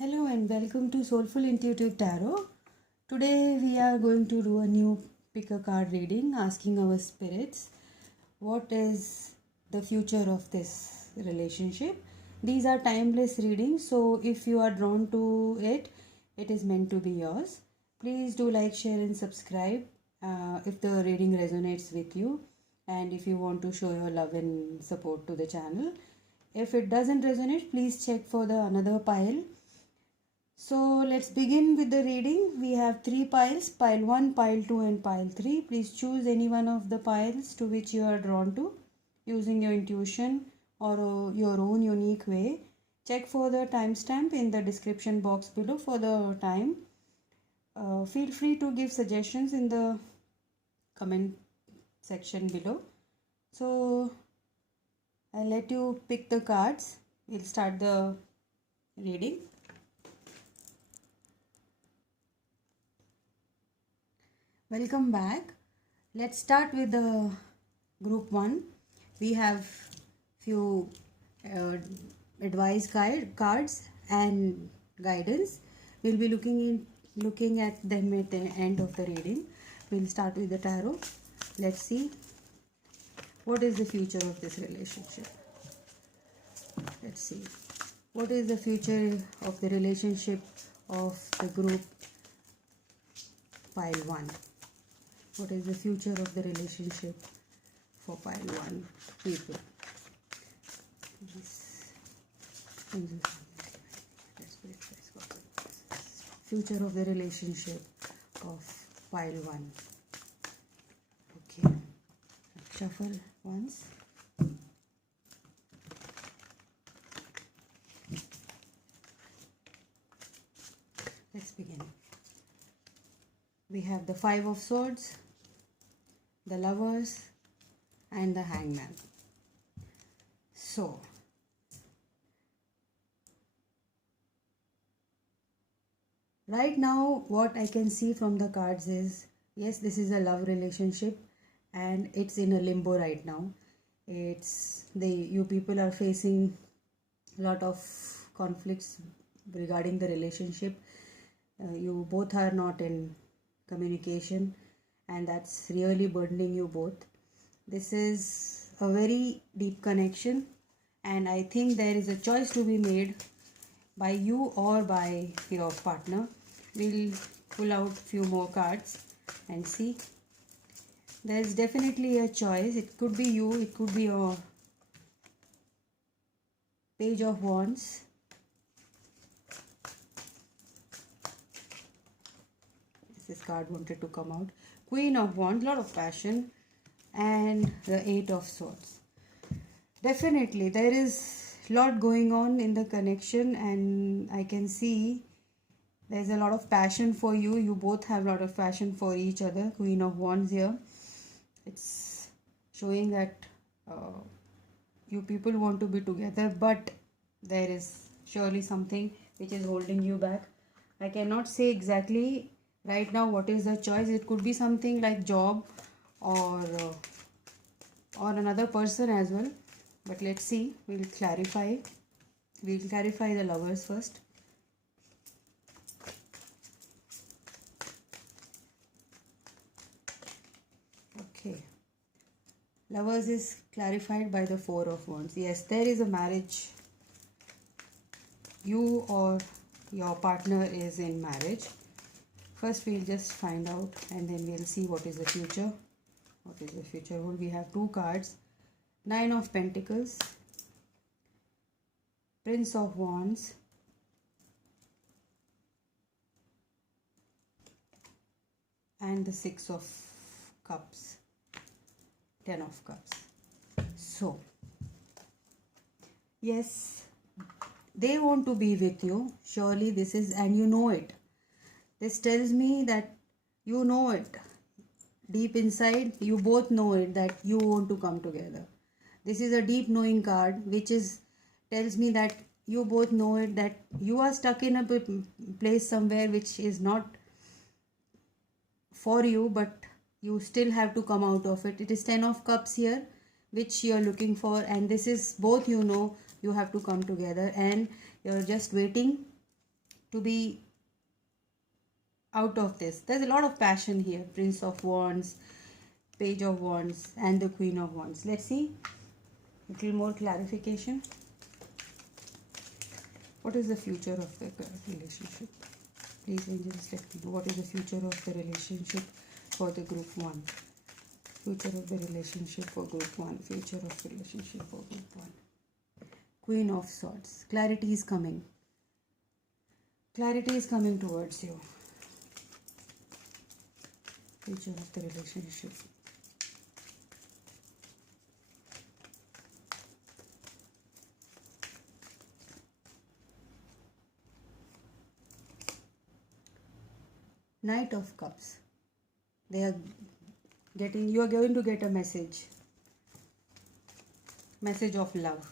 Hello and welcome to Soulful Intuitive Tarot. Today we are going to do a new pick a card reading asking our spirits what is the future of this relationship. These are timeless readings, so if you are drawn to it, it is meant to be yours. Please do like, share, and subscribe if the reading resonates with you and if you want to show your love and support to the channel. If it doesn't resonate, please check for the another pile. So let's begin with the reading. We have three piles, pile 1, pile 2 and pile 3. Please choose any one of the piles to which you are drawn to using your intuition or your own unique way. Check for the timestamp in the description box below for the time. Feel free to give suggestions in the comment section below. So I'll let you pick the cards. We'll start the reading. Welcome back. Let's start with the group 1. We have few advice cards and guidance. We'll be looking at them at the end of the reading. We'll start with the tarot. Let's see what is the future of this relationship. Let's see what is the future of the relationship of the group pile 1. What is the future of the relationship for pile 1 people? Future of the relationship of pile 1. Okay. Shuffle once. Let's begin. We have the 5 of Swords, the Lovers and the Hangman. So right now what I can see from the cards is, yes, this is a love relationship and it's in a limbo right now. You people are facing a lot of conflicts regarding the relationship. You both are not in communication and that's really burdening you both. This is a very deep connection and I think there is a choice to be made by you or by your partner. We'll pull out few more cards and see. There's definitely a choice. It could be you, it could be your Page of Wands. This card wanted to come out. Queen of Wands, lot of passion, and the 8 of Swords. Definitely there is a lot going on in the connection and I can see there's a lot of passion for you. You both have a lot of passion for each other. Queen of Wands here. It's showing that you people want to be together, but there is surely something which is holding you back. I cannot say exactly right now what is the choice. It could be something like job or another person as well, but let's see. We'll clarify the Lovers first. Okay, Lovers is clarified by the 4 of Wands. Yes, there is a marriage. You or your partner is in marriage. First we'll just find out and then we'll see what is the future. What is the future? Well, we have 2 cards. 9 of Pentacles, Prince of Wands, and the 6 of Cups, 10 of Cups. So yes, they want to be with you. Surely this is, and you know it. This tells me that you know it. Deep inside, you both know it that you want to come together. This is a deep knowing card which tells me that you both know it, that you are stuck in a place somewhere which is not for you, but you still have to come out of it. It is 10 of Cups here which you are looking for, and this is both, you know, you have to come together and you're just waiting to be out of this. There's a lot of passion here. Prince of Wands, Page of Wands, and the Queen of Wands. Let's see a little more clarification. What is the future of the relationship? Please, angels, let me know. What is the future of the relationship for the group 1? Future of the relationship for group 1. Future of the relationship for group 1. Queen of Swords. Clarity is coming. Clarity is coming towards you. Future of the relationship. Knight of Cups. You are going to get a message of love.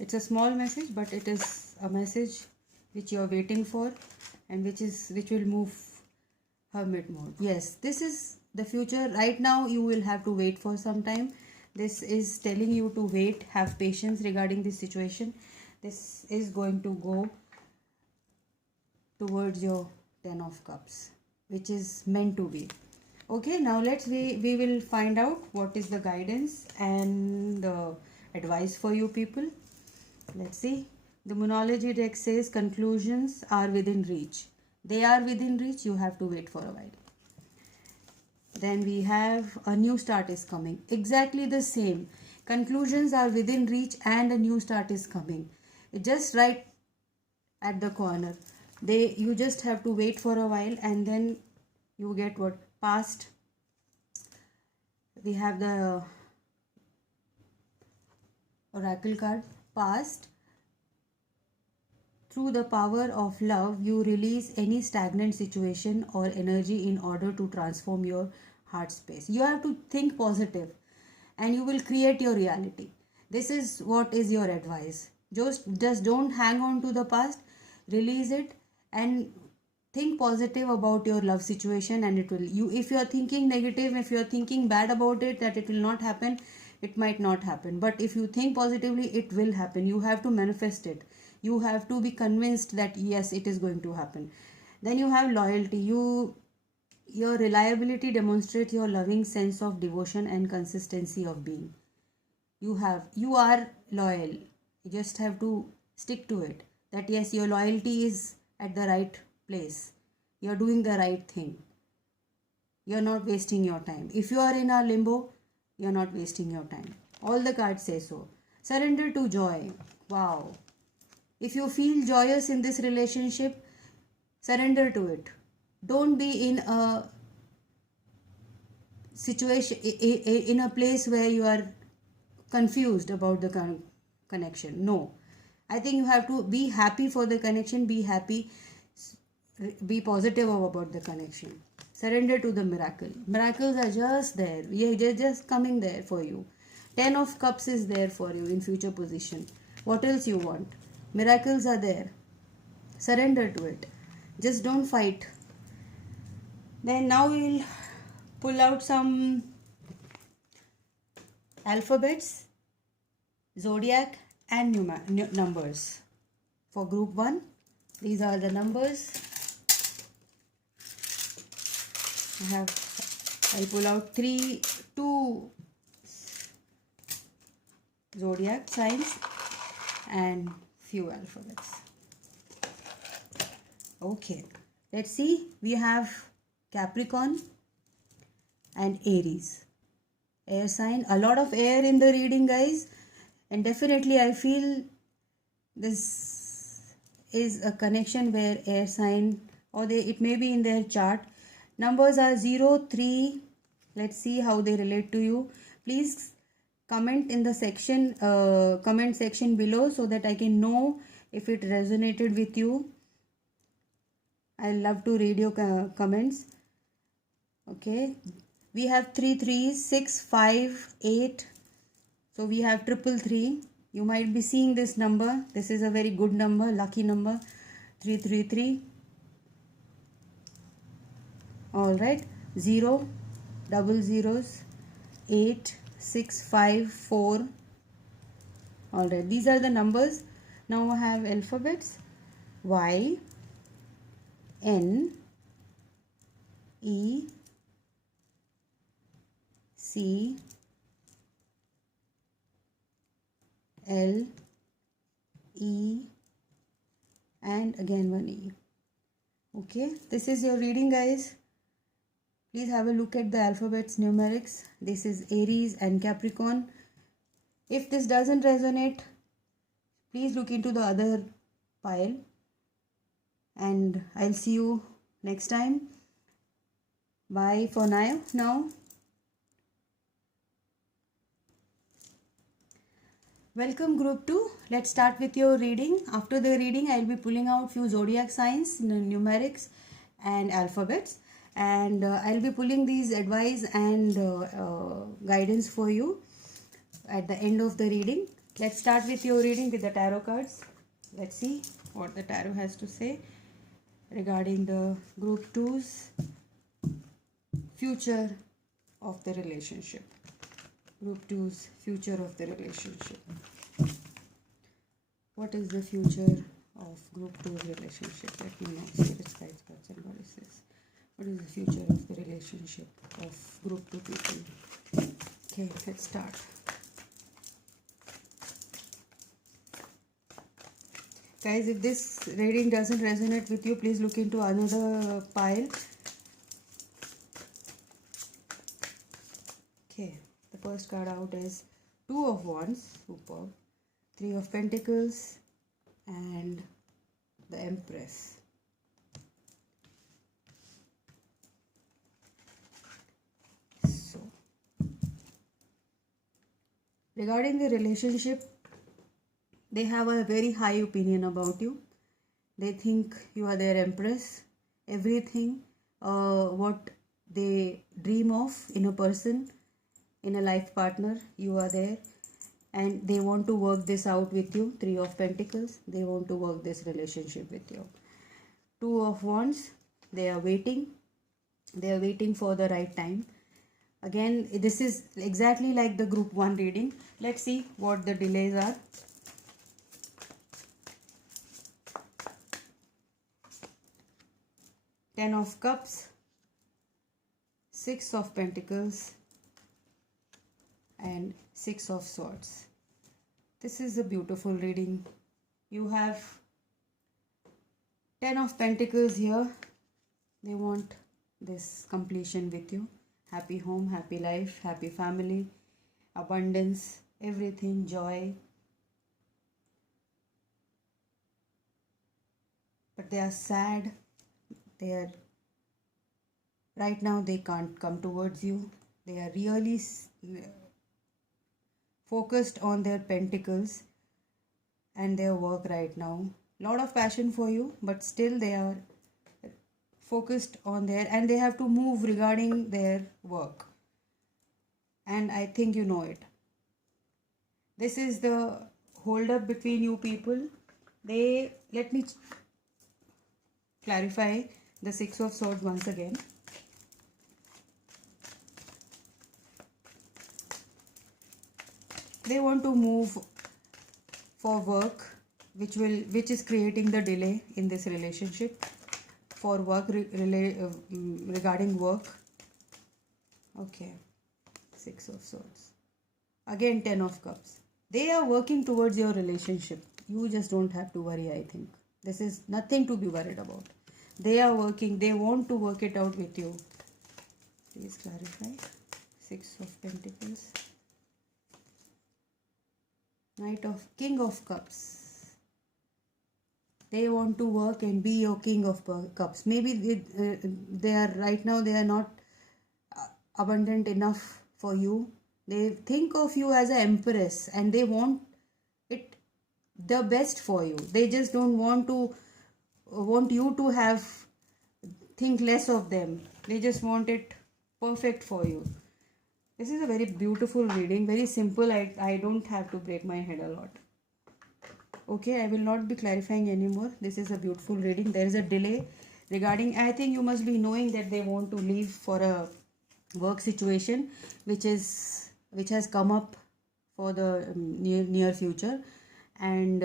It's a small message, but it is a message which you are waiting for, and which will move hermit mode. Yes, this is the future. Right now you will have to wait for some time. This is telling you to wait, have patience regarding this situation. This is going to go towards your 10 of Cups, which is meant to be. Okay, now we will find out what is the guidance and advice for you people. Let's see. The Moonology deck says conclusions are within reach. They are within reach. You have to wait for a while. Then we have a new start is coming. Exactly the same. Conclusions are within reach and a new start is coming. It's just right at the corner. You just have to wait for a while, and then you get what? Past. We have the oracle card. Past. Through the power of love, you release any stagnant situation or energy in order to transform your heart space. You have to think positive, and you will create your reality. This is what is your advice. Just don't hang on to the past. Release it and think positive about your love situation, and if you are thinking negative, if you are thinking bad about it, that it will not happen, it might not happen. But if you think positively, it will happen. You have to manifest it. You have to be convinced that yes, it is going to happen. Then you have loyalty. Your reliability demonstrates your loving sense of devotion and consistency of being. You are loyal. You just have to stick to it. That yes, your loyalty is at the right place. You're doing the right thing. You're not wasting your time. If you are in a limbo, you're not wasting your time. All the cards say so. Surrender to joy. Wow. If you feel joyous in this relationship, surrender to it. Don't be in a situation, in a place where you are confused about the connection. No. I think you have to be happy for the connection. Be happy. Be positive about the connection. Surrender to the miracle. Miracles are just there. Yeah, they're just coming there for you. 10 of Cups is there for you in future position. What else you want? Miracles are there. Surrender to it. Just don't fight. Then now we'll pull out some alphabets, zodiac, and numbers. For group 1, these are the numbers. I'll pull out 2 zodiac signs and few alphabets. Okay, let's see. We have Capricorn and Aries. Air sign. A lot of air in the reading, guys. And definitely I feel this is a connection where air sign, or it may be in their chart. Numbers are 0, 3. Let's see how they relate to you. Please comment in the comment section below so that I can know if it resonated with you. I love to read your comments. Okay, we have 3 3s, 6 5 8. So we have 333. You might be seeing this number. This is a very good number, lucky number. 333. All right, 0, double zeros, 8, 6 5 4. All right, these are the numbers. Now I have alphabets Y, N, E, C, L, E, and again one E. Okay, this is your reading, guys. Please have a look at the alphabets numerics. This is Aries and Capricorn. If this doesn't resonate, please look into the other pile, and I'll see you next time. Bye for now. Welcome group 2. Let's start with your reading. After the reading, I'll be pulling out few zodiac signs, numerics and alphabets, and I'll be pulling these advice and guidance for you at the end of the reading. Let's start with your reading with the tarot cards. Let's see what the tarot has to say regarding the group 2's future of the relationship. Group 2's future of the relationship. What is the future of group 2's relationship? Let me know. Spirits, guides, gods and goddesses. What is the future of the relationship of group 2 people? Okay, let's start. Guys, if this reading doesn't resonate with you, please look into another pile. Okay, the first card out is Two of Wands, superb. Three of Pentacles and the Empress. So, regarding the relationship, they have a very high opinion about you. They think you are their empress. Everything what they dream of in a person, in a life partner, you are there. And they want to work this out with you. Three of Pentacles, they want to work this relationship with you. Two of Wands, they are waiting. They are waiting for the right time. Again, this is exactly like the group 1 reading. Let's see what the delays are. Ten of Cups, Six of Pentacles and Six of Swords. This is a beautiful reading. You have Ten of Pentacles here. They want this completion with you. Happy home, happy life, happy family, abundance, everything, joy. But they are sad. They are right now, they can't come towards you. They are really focused on their pentacles and their work right now. Lot of passion for you, but still they are focused on their, and they have to move regarding their work. And I think you know it. This is the hold up between you people. Let me clarify the Six of Swords once again. They want to move for work, which is creating the delay in this relationship. For work, regarding work. Okay, Six of Swords. Again, Ten of Cups. They are working towards your relationship. You just don't have to worry, I think. This is nothing to be worried about. They are working. They want to work it out with you. Please clarify. Six of Pentacles. King of Cups. They want to work and be your King of Cups. Maybe they are right now, they are not abundant enough for you. They think of you as an empress and they want it the best for you. They just don't want you to think less of them. They just want it perfect for you. This is a very beautiful reading, very simple. I don't have to break my head a lot. Okay, I will not be clarifying anymore. This is a beautiful reading. There is a delay regarding, I think you must be knowing that they want to leave for a work situation which has come up for the near future, and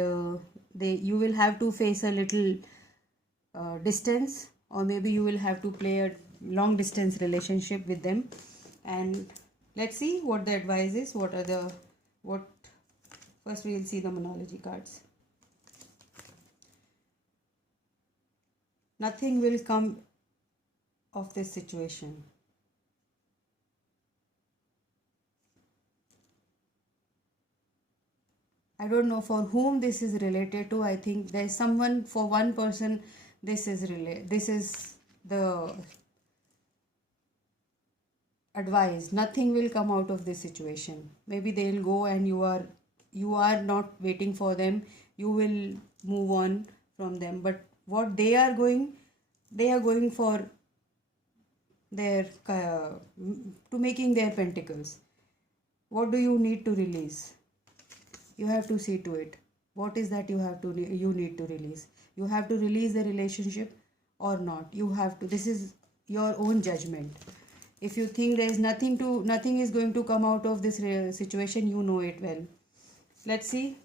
you will have to face a little distance, or maybe you will have to play a long distance relationship with them. And let's see what the advice is. First we will see the Monology cards. Nothing will come of this situation. I don't know for whom this is related to. I think there's someone, for one person this is the advice. Nothing will come out of this situation. Maybe they'll go and you are not waiting for them. You will move on from them. But what they are going for their to making their pentacles. What do you need to release? You have to see to it. What is that you need to release? You have to release the relationship or not. You have to. This is your own judgment. If you think there is nothing is going to come out of this situation, you know it well. Let's see.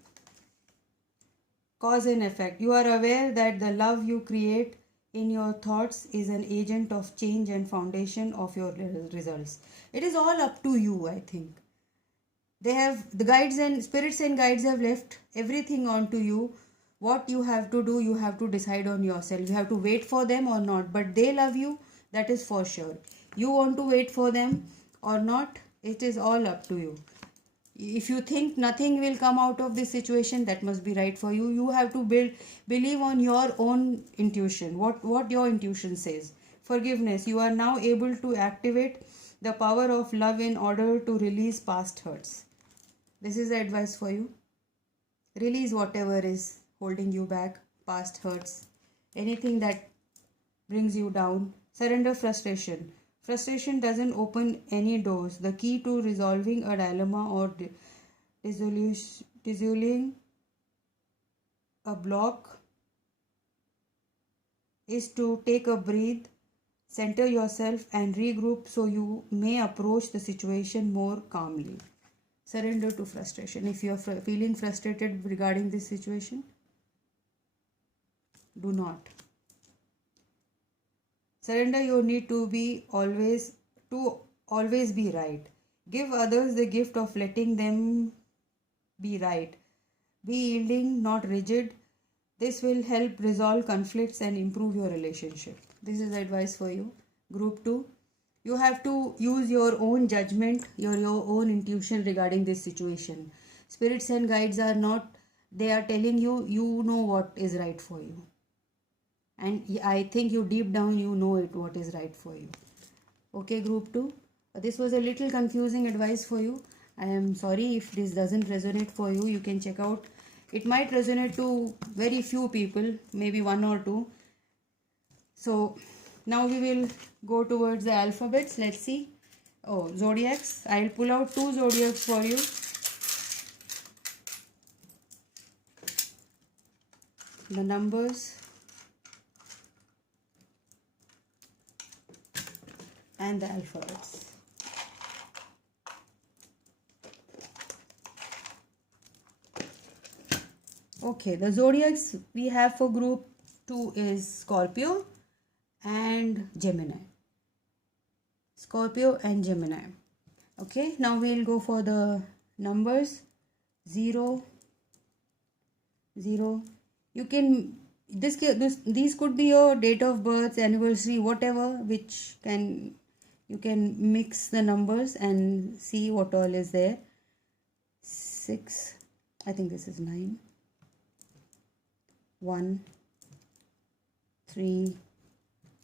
Cause and effect. You are aware that the love you create in your thoughts is an agent of change and foundation of your results. It is all up to you, I think. The guides and spirits and guides have left everything on to you. What you have to do, you have to decide on yourself. You have to wait for them or not. But they love you, that is for sure. You want to wait for them or not, it is all up to you. If you think nothing will come out of this situation, that must be right for you. You have to believe on your own intuition, what your intuition says. Forgiveness. You are now able to activate the power of love in order to release past hurts. This is the advice for you. Release whatever is holding you back, past hurts, anything that brings you down. Surrender frustration. Frustration doesn't open any doors. The key to resolving a dilemma or dissolving a block is to take a breath, center yourself and regroup so you may approach the situation more calmly. Surrender to frustration. If you are feeling frustrated regarding this situation, do not. Surrender your need to always be right. Give others the gift of letting them be right. Be yielding, not rigid. This will help resolve conflicts and improve your relationship. This is advice for you. Group 2. You have to use your own judgment, your own intuition regarding this situation. Spirits and guides are not, they are telling you, you know what is right for you. And I think you deep down, you know it, what is right for you. Okay, group 2. This was a little confusing advice for you. I am sorry if this doesn't resonate for you. You can check out. It might resonate to very few people, maybe one or two. So now we will go towards the alphabets. Let's see. Oh, zodiacs. I'll pull out 2 zodiacs for you. The numbers and the alphabets. Okay, the zodiacs we have for group 2 is Scorpio and Gemini. Scorpio and Gemini. Okay, now we'll go for the numbers. 0, 0. You can these could be your date of birth, anniversary, whatever, which you can mix the numbers and see what all is there. 6, I think this is 9, 1, 3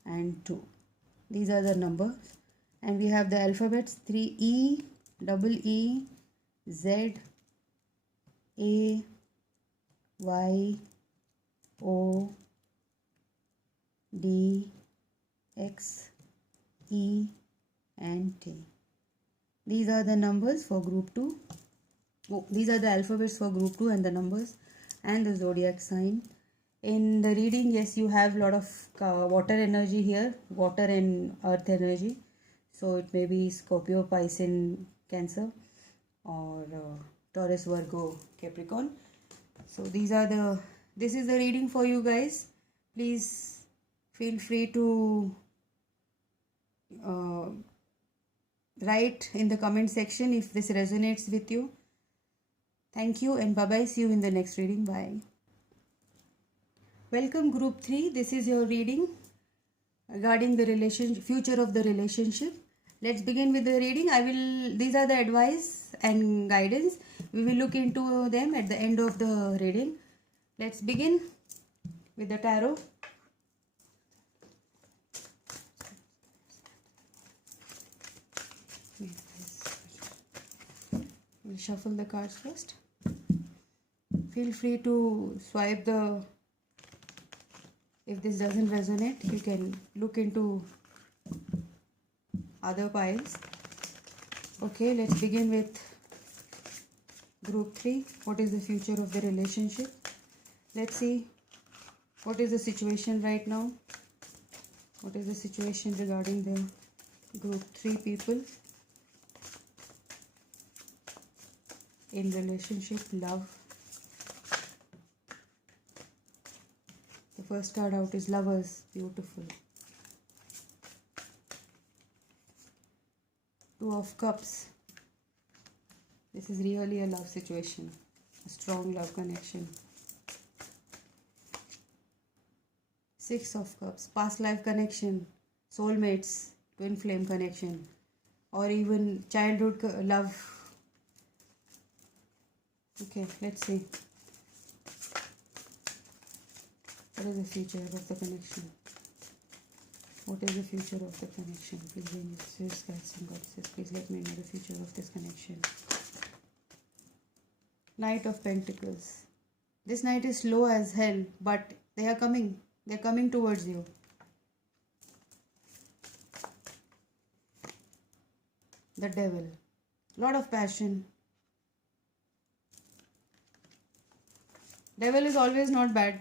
and 2. These are the numbers. And we have the alphabets. 3 E, double E, Z, A, Y, O, D, X, E and T. These are the numbers for group 2. Oh, these are the alphabets for group 2 and the numbers and the zodiac sign. In the reading, yes, you have a lot of water energy here, water and earth energy. So it may be Scorpio, Pisces, Cancer, or Taurus, Virgo, Capricorn. So these are this is the reading for you guys. Please feel free to write in the comment section if this resonates with you. Thank you and bye-bye. See you in the next reading. Bye. Welcome group 3. This is your reading regarding the future of the relationship. Let's begin with the reading. These are the advice and guidance. We will look into them at the end of the reading. Let's begin with the tarot. We'll shuffle the cards first. Feel free to swipe if this doesn't resonate, you can look into other piles. Okay, let's begin with group 3. What is the future of the relationship? Let's see what is the situation right now. What is the situation regarding the group 3 people in relationship, love. The first card out is Lovers. Beautiful. Two of Cups. This is really a love situation, a strong love connection. Six of Cups. Past life connection, soulmates, twin flame connection, or even childhood love. Okay, let's see. What is the future of the connection? What is the future of the connection? Please, angels, guides and goddesses, please let me know the future of this connection. Knight of Pentacles. This knight is slow as hell, but they are coming. They are coming towards you. The Devil. Lot of passion. Devil is always not bad.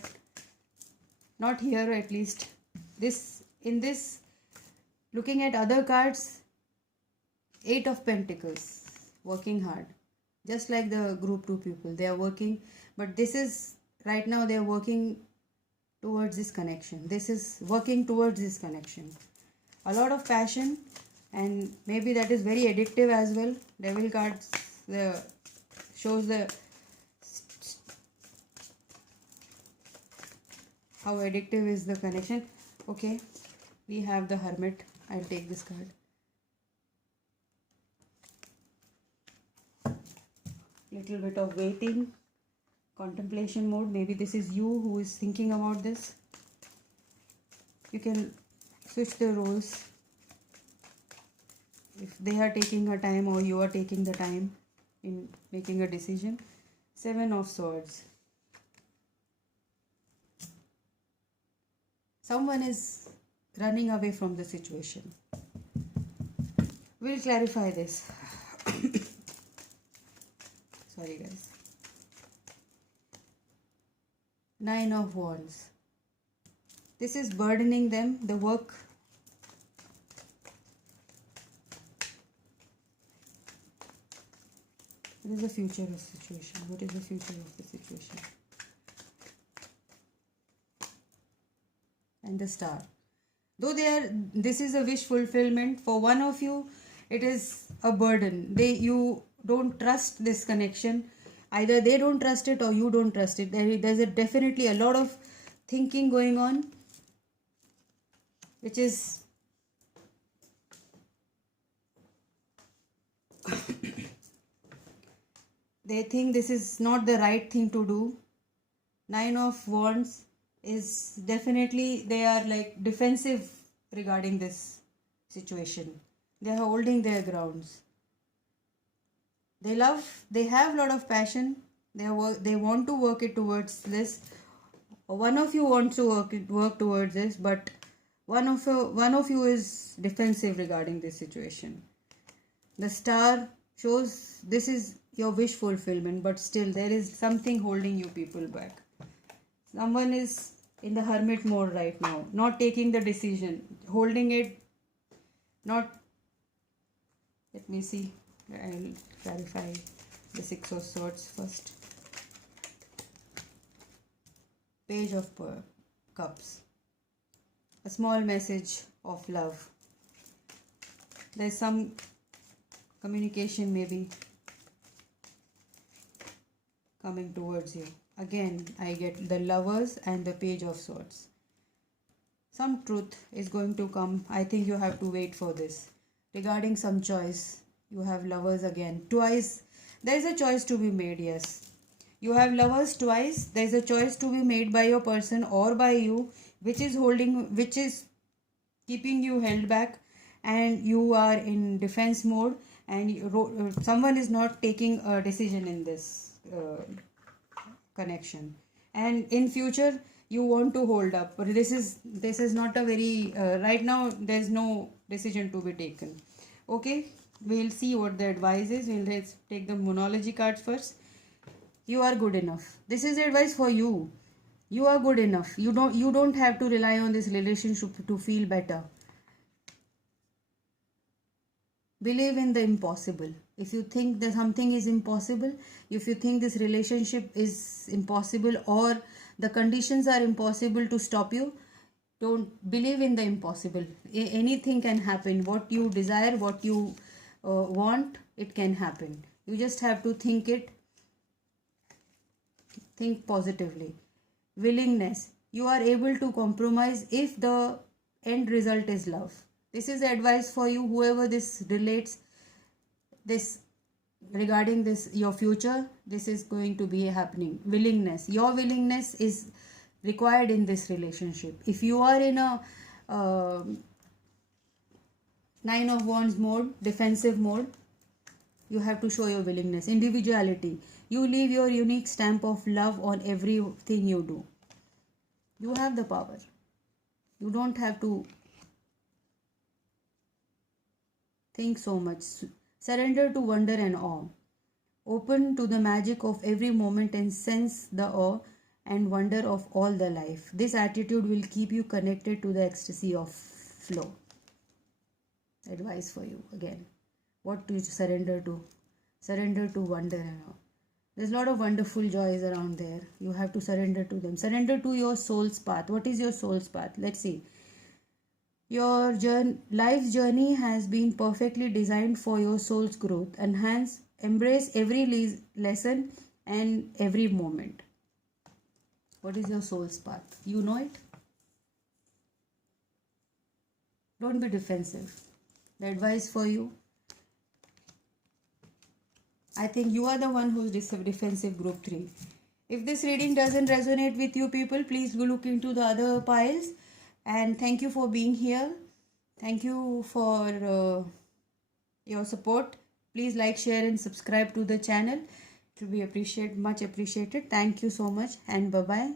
Not here at least. In this, looking at other cards, 8 of Pentacles. Working hard. Just like the group 2 people. They are working. But this is, right now they are working towards this connection. This is working towards this connection. A lot of passion. And maybe that is very addictive as well. Devil cards shows how addictive is the connection. Okay, we have the Hermit. I'll take this card. Little bit of waiting, contemplation mode. Maybe this is you who is thinking about this. You can switch the roles. If they are taking a time or you are taking the time in making a decision. 7 of Swords. Someone is running away from the situation. We'll clarify this. Sorry guys. 9 of Wands. This is burdening them, the work. What is the future of the situation? What is the future of the situation? And the Star. Though this is a wish fulfillment, for one of you, it is a burden. You don't trust this connection. Either they don't trust it or you don't trust it. There's definitely a lot of thinking going on, which is they think this is not the right thing to do. 9 of Wands is definitely, they are like defensive regarding this situation. They are holding their grounds. They have a lot of passion. They want to work it towards this. One of you wants to work towards this, but one of you is defensive regarding this situation. The Star shows this is your wish fulfillment, but still there is something holding you people back. Someone is in the hermit mode right now, not taking the decision, holding it, not. Let me see. I'll clarify the 6 of Swords first. Page of Cups. A small message of love. There's some communication maybe coming towards you. Again, I get the Lovers and the Page of Swords. Some truth is going to come. I think you have to wait for this. Regarding some choice, you have Lovers again. Twice, there is a choice to be made, yes. You have Lovers twice. There is a choice to be made by your person or by you, which is keeping you held back, and you are in defense mode, and someone is not taking a decision in this connection, and in future you want to hold up, but this is not a very right now there's no decision to be taken. Okay, we'll see what the advice is. Let's take the Moonology cards first. You are good enough. This is advice for you. You are good enough. You don't have to rely on this relationship to feel better. Believe in the impossible. If you think that something is impossible, if you think this relationship is impossible or the conditions are impossible to stop you, don't believe in the impossible. Anything can happen. What you desire, what you want, it can happen. You just have to think positively. Willingness. You are able to compromise if the end result is love. This is advice for you, whoever this relates, this regarding this your future, this is going to be happening. Willingness. Your willingness is required in this relationship. If you are in a Nine of Wands mode, defensive mode, you have to show your willingness. Individuality. You leave your unique stamp of love on everything you do. You have the power. You don't have to think so much. Surrender to wonder and awe. Open to the magic of every moment and sense the awe and wonder of all the life. This attitude will keep you connected to the ecstasy of flow. Advice for you again. What to surrender to? Surrender to wonder and awe. There's a lot of wonderful joys around there. You have to surrender to them. Surrender to your soul's path. What is your soul's path? Let's see. Your life's journey has been perfectly designed for your soul's growth, and hence embrace every lesson and every moment. What is your soul's path? You know it? Don't be defensive. The advice for you, I think you are the one who's defensive, group 3. If this reading doesn't resonate with you people, please look into the other piles. And thank you for being here. Thank you for your support. Please like, share and subscribe to the channel. It will be much appreciated. Thank you so much and bye-bye.